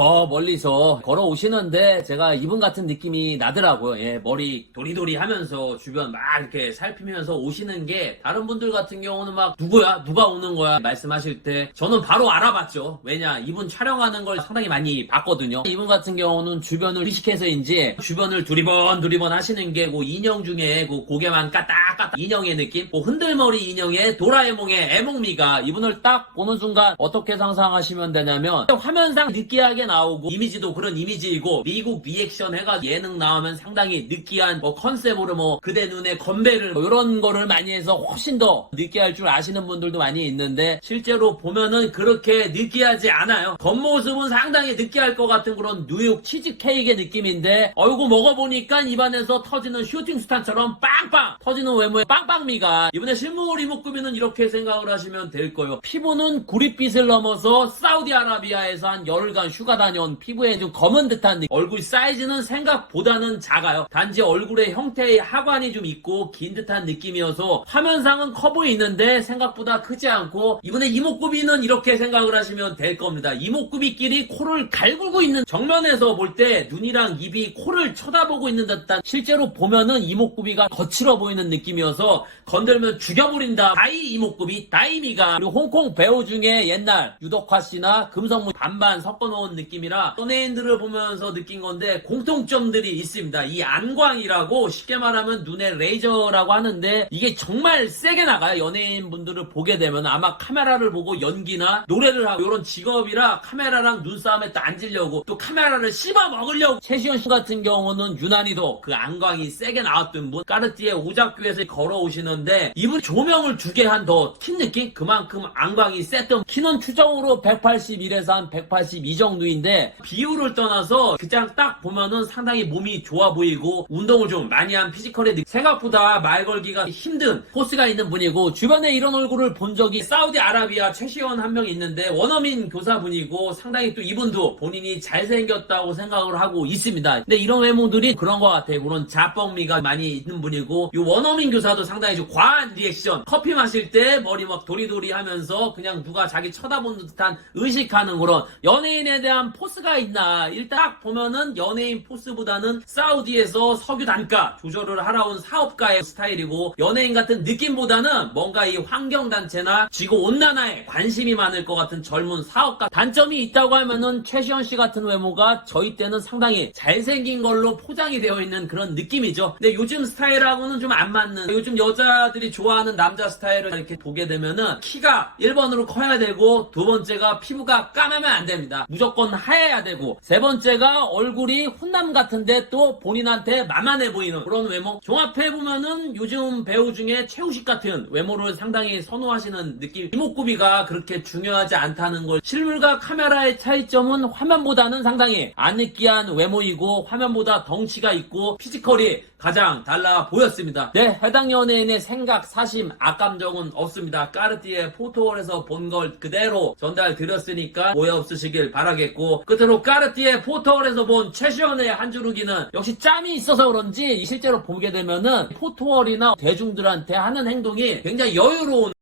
저 멀리서 걸어오시는데 제가 이분 같은 느낌이 나더라고요. 예, 머리 도리도리 하면서 주변 막 이렇게 살피면서 오시는 게 다른 분들 같은 경우는 막 누구야? 누가 오는 거야? 말씀하실 때 저는 바로 알아봤죠. 왜냐? 이분 촬영하는 걸 상당히 많이 봤거든요. 이분 같은 경우는 주변을 의식해서인지 주변을 두리번 두리번 하시는 게 그 인형 중에 그 고개만 까딱까딱 인형의 느낌? 그 흔들머리 인형의 도라에몽의 애몽미가 이분을 딱 보는 순간 어떻게 상상하시면 되냐면 화면상 느끼하게 나오고 이미지도 그런 이미지이고 미국 리액션 해가 예능 나오면 상당히 느끼한 뭐 컨셉으로 뭐 그대 눈에 건배를 뭐 이런 거를 많이 해서 훨씬 더 느끼할 줄 아시는 분들도 많이 있는데 실제로 보면은 그렇게 느끼하지 않아요. 겉모습은 상당히 느끼할 것 같은 그런 뉴욕 치즈케이크의 느낌인데 얼굴 먹어보니까 입안에서 터지는 슈팅스탄처럼 빵빵 터지는 외모의 빵빵미가 이번에 실물 이목구비는 이렇게 생각을 하시면 될 거예요. 피부는 구릿빛을 넘어서 사우디아라비아에서 한 열흘간 휴가 다녀온 피부에 좀 검은 듯한. 얼굴 사이즈는 생각보다는 작아요. 단지 얼굴의 형태의 하관이 좀 있고 긴 듯한 느낌이어서 화면상은 커 보이는데 생각보다 크지 않고 이번에 이목구비는 이렇게 생각을 하시면 될 겁니다. 이목구비끼리 코를 갈구고 있는 정면에서 볼 때 눈이랑 입이 코를 쳐다보고 있는 듯한 실제로 보면은 이목구비가 거칠어 보이는 느낌이어서 건들면 죽여버린다. 다이 이목구비 다이미가 그리고 홍콩 배우 중에 옛날 유덕화 씨나 금성무 반반 섞어놓은 느낌이라 연예인들을 보면서 느낀 건데 공통점들이 있습니다. 이 안광이라고 쉽게 말하면 눈의 레이저라고 하는데 이게 정말 세게 나가요. 연예인 분들을 보게 되면 아마 카메라를 보고 연기나 노래를 하고 이런 직업이라 카메라랑 눈싸움에 또 앉으려고 또 카메라를 씹어 먹으려고 최시현 씨 같은 경우는 유난히도 그 안광이 세게 나왔던 분 까르띠에 오작교에서 걸어오시는데 이분 조명을 두 개 한 더 킨 느낌? 그만큼 안광이 셌던 키는 추정으로 181에서 한 182 정도 인데 비율을 떠나서 그냥 딱 보면은 상당히 몸이 좋아 보이고 운동을 좀 많이 한 피지컬의 느낌 생각보다 말 걸기가 힘든 포스가 있는 분이고 주변에 이런 얼굴을 본 적이 사우디아라비아 최시원 한 명 있는데 원어민 교사분이고 상당히 또 이분도 본인이 잘생겼다고 생각을 하고 있습니다. 근데 이런 외모들이 그런 것 같아요. 그런 자뻑미가 많이 있는 분이고 이 원어민 교사도 상당히 좀 과한 리액션 커피 마실 때 머리 막 도리도리 하면서 그냥 누가 자기 쳐다보는 듯한 의식하는 그런 연예인에 대한 포스가 있나 일단 딱 보면은 연예인 포스보다는 사우디에서 석유 단가 조절을 하러 온 사업가의 스타일이고 연예인 같은 느낌보다는 뭔가 이 환경단체나 지구 온난화에 관심이 많을 것 같은 젊은 사업가 단점이 있다고 하면은 최시원 씨 같은 외모가 저희 때는 상당히 잘생긴 걸로 포장이 되어 있는 그런 느낌이죠. 근데 요즘 스타일하고는 좀 안 맞는 요즘 여자들이 좋아하는 남자 스타일을 이렇게 보게 되면은 키가 1번으로 커야 되고 두 번째가 피부가 까매면 안 됩니다. 무조건 하얘야 되고 세 번째가 얼굴이 훈남 같은데 또 본인한테 만만해 보이는 그런 외모 종합해 보면은 요즘 배우 중에 최우식 같은 외모를 상당히 선호하시는 느낌 이목구비가 그렇게 중요하지 않다는 걸 실물과 카메라의 차이점은 화면보다는 상당히 안 느끼한 외모이고 화면보다 덩치가 있고 피지컬이 가장 달라 보였습니다. 네, 해당 연예인의 생각, 사심, 악감정은 없습니다. 까르띠에 포토월에서 본 걸 그대로 전달 드렸으니까 오해 없으시길 바라겠고 끝으로 까르띠에 포토월에서 본 최시원의 한 주르기는 역시 짬이 있어서 그런지 실제로 보게 되면은 포토월이나 대중들한테 하는 행동이 굉장히 여유로운